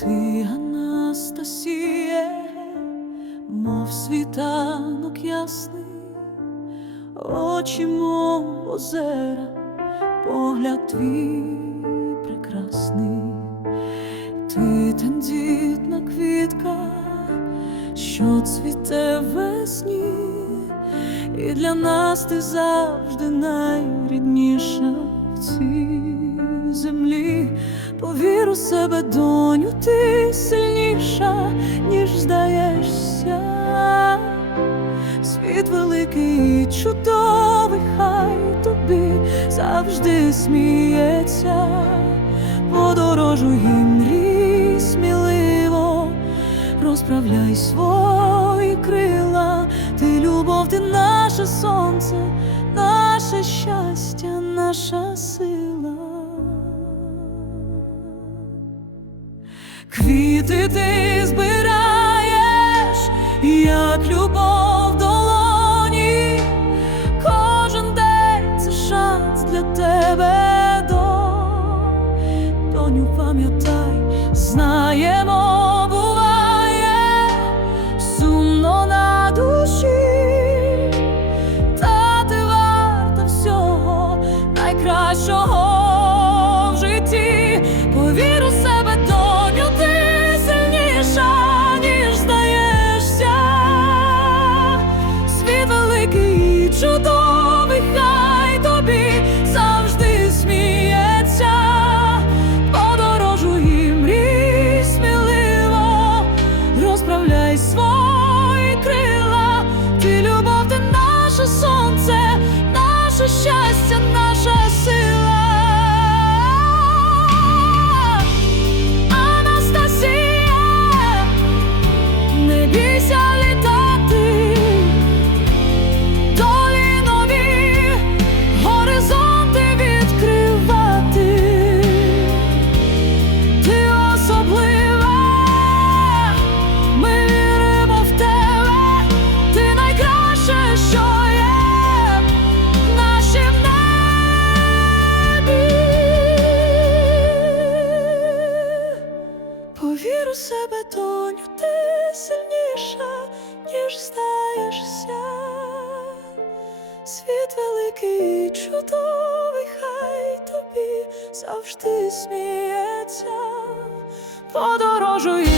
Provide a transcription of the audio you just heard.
Ти Анастасіє, мов світанок ясний, очі, мов озера, погляд твій прекрасний, ти тендітна квітка, що цвіте весні, і для нас ти завжди найрідніша в цій землі. Повір у себе, доню, ти сильніша, ніж здаєшся. Світ великий чудовий, хай тобі завжди сміється. Подорожуй мрій сміливо, розправляй свої крила, ти любов, ти наше сонце, наше щастя, наша сила. Ти збираєш, як любов великий Повір у себе, доню, ти сильніша, ніж здаєшся. Світ великий і чудовий, хай тобі завжди сміється. Подорожуй